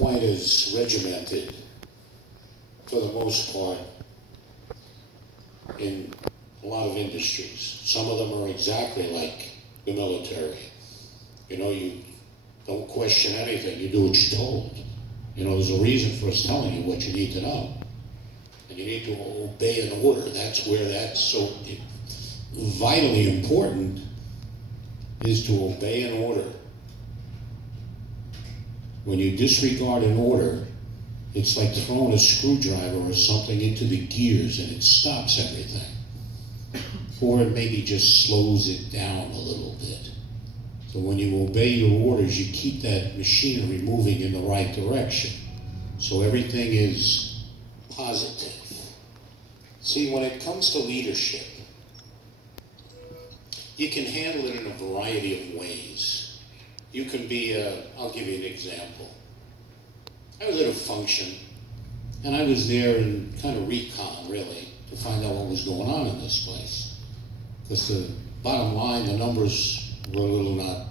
quite as regimented, for the most part, in a lot of industries. Some of them are exactly like the military. You know, you don't question anything, you do what you're told. You know, there's a reason for us telling you what you need to know. And you need to obey an order. That's where that's so vitally important, is to obey an order. When you disregard an order, it's like throwing a screwdriver or something into the gears and it stops everything. Or it maybe just slows it down a little bit. So when you obey your orders, you keep that machinery moving in the right direction. So everything is positive. See, when it comes to leadership, you can handle it in a variety of ways. You can be, I'll give you an example. I was at a function, and I was there in kind of recon, really, to find out what was going on in this place. Because the bottom line, the numbers were a little not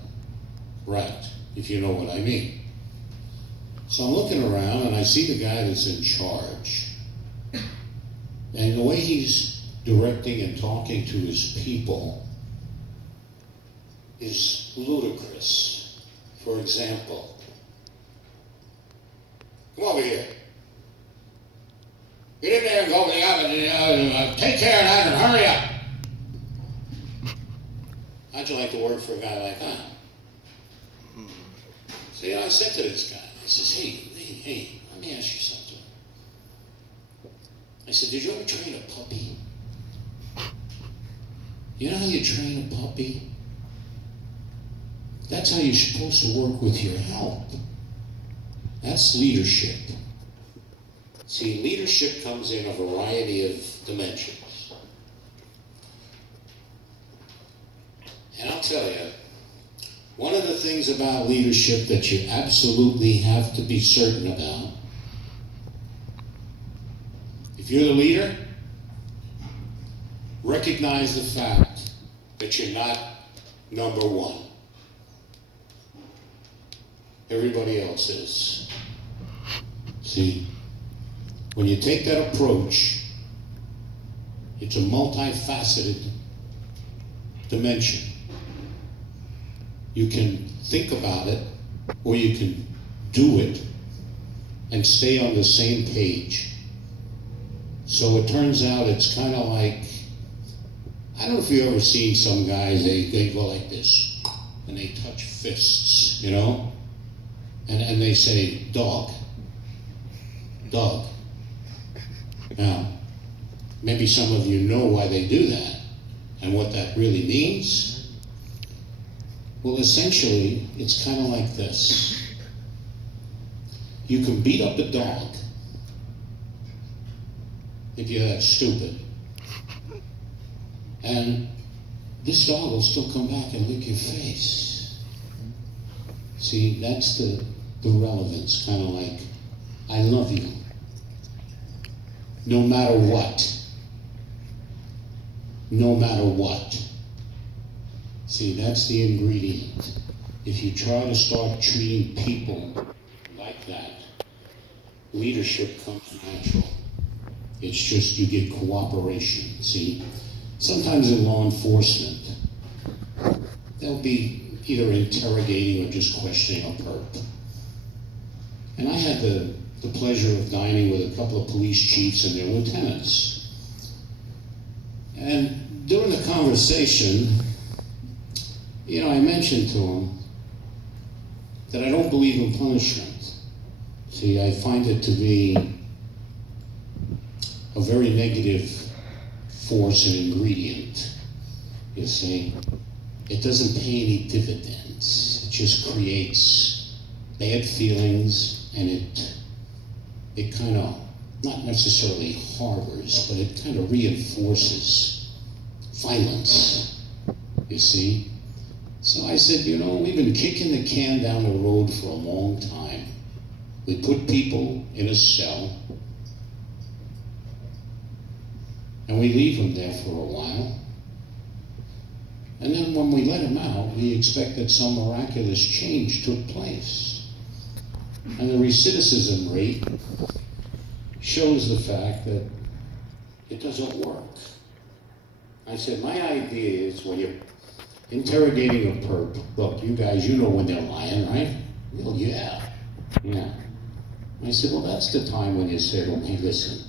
right, if you know what I mean. So I'm looking around, and I see the guy that's in charge. And the way he's directing and talking to his people is ludicrous. For example, come over here. Get in there and go over the oven and take care of that and hurry up. How'd you like to work for a guy like that? See, I said to this guy, I says, hey, let me ask you something. I said, did you ever train a puppy? You know how you train a puppy? That's how you're supposed to work with your help. That's leadership. See, leadership comes in a variety of dimensions. And I'll tell you, one of the things about leadership that you absolutely have to be certain about, if you're the leader, recognize the fact that you're not number one. Everybody else is. See, when you take that approach, it's a multifaceted dimension. You can think about it, or you can do it and stay on the same page. So it turns out it's kind of like, I don't know if you've ever seen some guys, they go like this, and they touch fists, you know? And they say, dog. Now, maybe some of you know why they do that and what that really means. Well, essentially, it's kind of like this. You can beat up a dog if you're that stupid. And this dog will still come back and lick your face. See, that's the relevance, kind of like, I love you, no matter what. No matter what. See, that's the ingredient. If you try to start treating people like that, leadership comes natural. It's just you get cooperation, see? Sometimes in law enforcement, they'll be either interrogating or just questioning a perp. And I had the pleasure of dining with a couple of police chiefs and their lieutenants. And during the conversation, you know, I mentioned to them that I don't believe in punishment. See, I find it to be a very negative force and ingredient, you see. It doesn't pay any dividends. It just creates bad feelings, and it kind of, not necessarily harbors, but it kind of reinforces violence, you see. So I said, you know, we've been kicking the can down the road for a long time. We put people in a cell, and we leave them there for a while. And then when we let them out, we expect that some miraculous change took place. And the recidivism rate shows the fact that it doesn't work. I said, my idea is when you're interrogating a perp, look, you guys, you know when they're lying, right? Well, yeah. I said, well, that's the time when you say, well, hey, listen,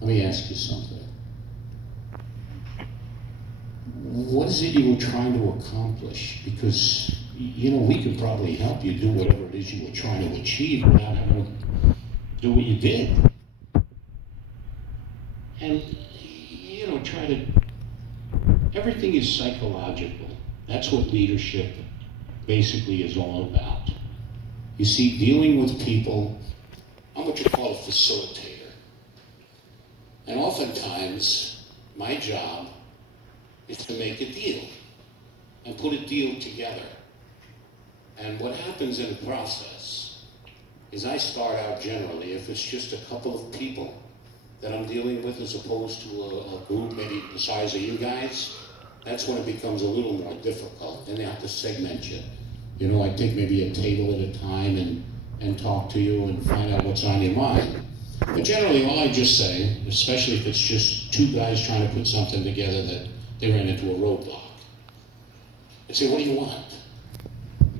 let me ask you something. What is it you were trying to accomplish? Because, we could probably help you do whatever it is you were trying to achieve without having to do what you did. And, try to, everything is psychological. That's what leadership basically is all about. You see, dealing with people, I'm what you call a facilitator. And oftentimes, my job is to make a deal and put a deal together. And what happens in the process is I start out generally, if it's just a couple of people that I'm dealing with as opposed to a group maybe the size of you guys, that's when it becomes a little more difficult. Then they have to segment you. I take maybe a table at a time and talk to you and find out what's on your mind. But generally, all I just say, especially if it's just two guys trying to put something together that they ran into a roadblock, I say, what do you want?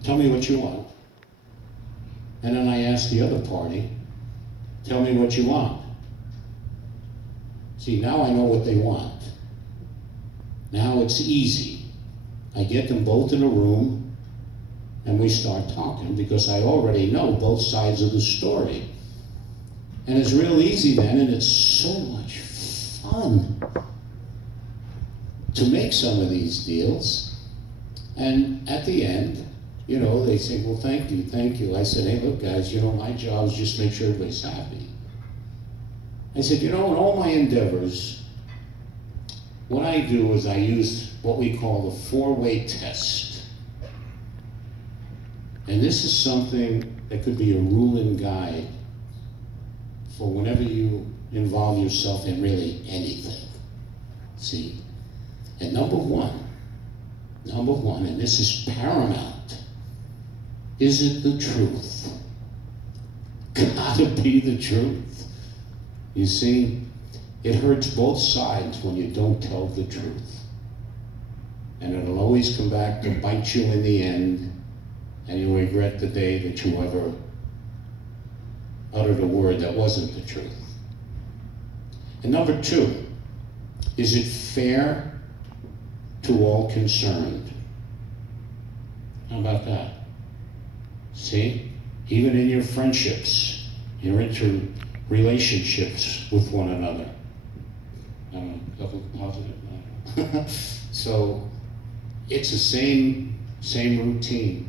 Tell me what you want. And then I ask the other party, tell me what you want. See, now I know what they want. Now it's easy. I get them both in a room and we start talking because I already know both sides of the story. And it's real easy then, and it's so much fun to make some of these deals. And at the end, they say, well, thank you. I said, hey, look, guys, my job is just make sure everybody's happy. I said, in all my endeavors, what I do is I use what we call the four-way test. And this is something that could be a rule and guide for whenever you involve yourself in really anything. See? And number one, and this is paramount, is it the truth? Gotta be the truth. You see, it hurts both sides when you don't tell the truth. And it'll always come back to bite you in the end, and you'll regret the day that you ever uttered a word that wasn't the truth. And number two, is it fair to all concerned? How about that? See, even in your friendships, your relationships with one another. I'm a couple positive. So it's the same routine.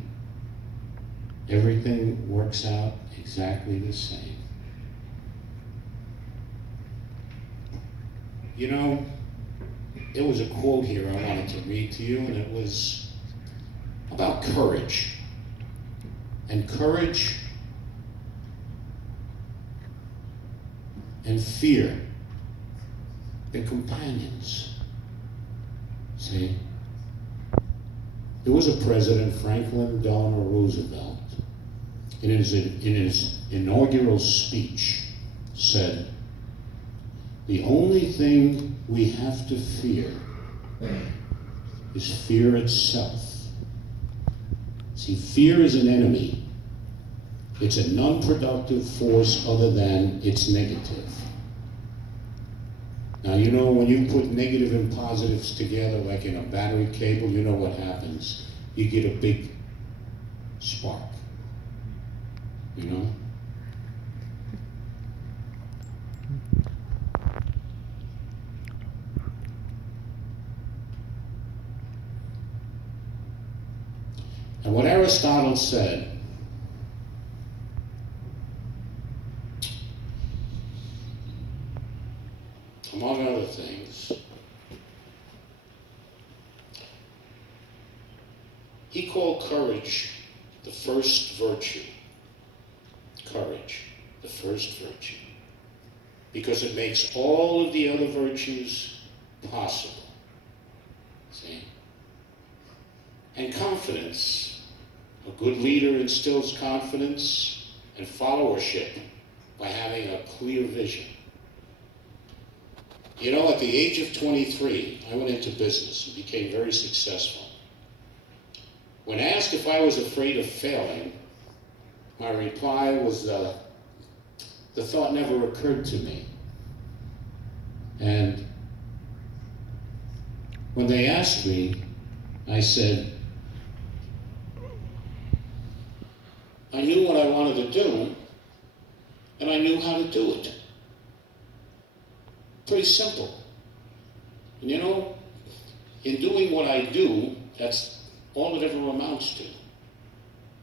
Everything works out exactly the same. There was a quote here I wanted to read to you, and it was about courage. And courage and fear, they're companions. See? There was a president, Franklin Delano Roosevelt, in his inaugural speech said, the only thing we have to fear is fear itself. See, fear is an enemy. It's a non-productive force other than it's negative. Now, when you put negative and positives together, like in a battery cable, you know what happens. You get a big spark, And what Aristotle said, among other things, he called courage the first virtue. Courage, the first virtue. Because it makes all of the other virtues possible. See? And confidence. A good leader instills confidence. and followership by having a clear vision. You know, at the age of 23, I went into business and became very successful. When asked if I was afraid of failing, my reply was the thought never occurred to me. And when they asked me, I said, I knew what I wanted to do, and I knew how to do it. Pretty simple. And you know, in doing what I do, that's all it ever amounts to.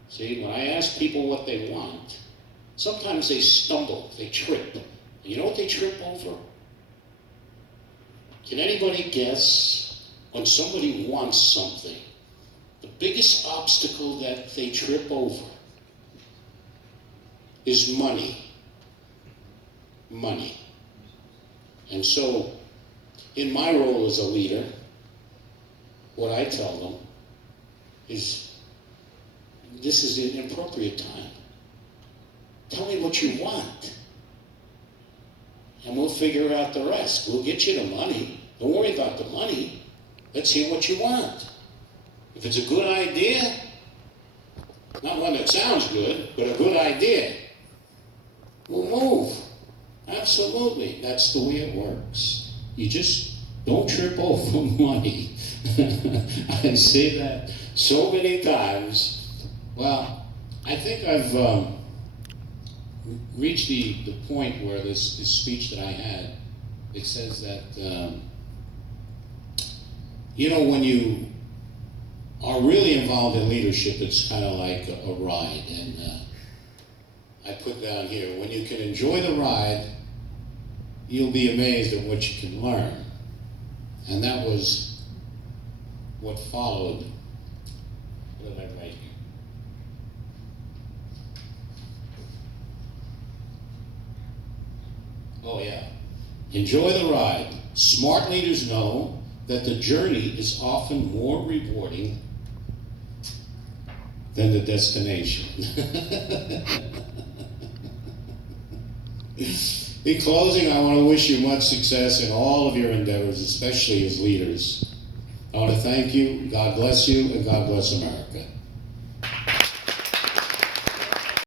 See, when I ask people what they want, sometimes they stumble, they trip. And you know what they trip over? Can anybody guess when somebody wants something, the biggest obstacle that they trip over is money. Money. And so, in my role as a leader, what I tell them is, this is an inappropriate time. Tell me what you want, and we'll figure out the rest. We'll get you the money. Don't worry about the money. Let's hear what you want. If it's a good idea, not one that sounds good, but a good idea, we'll move. Absolutely. That's the way it works. You just don't trip over money. I say that so many times. Well, I think I've reached the point where this speech that I had, it says that, you know, when you are really involved in leadership, it's kind of like a ride. And I put down here, when you can enjoy the ride, you'll be amazed at what you can learn. And that was what followed. What did I write here? Oh yeah. Enjoy the ride. Smart leaders know that the journey is often more rewarding than the destination. In closing, I want to wish you much success in all of your endeavors, especially as leaders. I want to thank you, God bless you, and God bless America.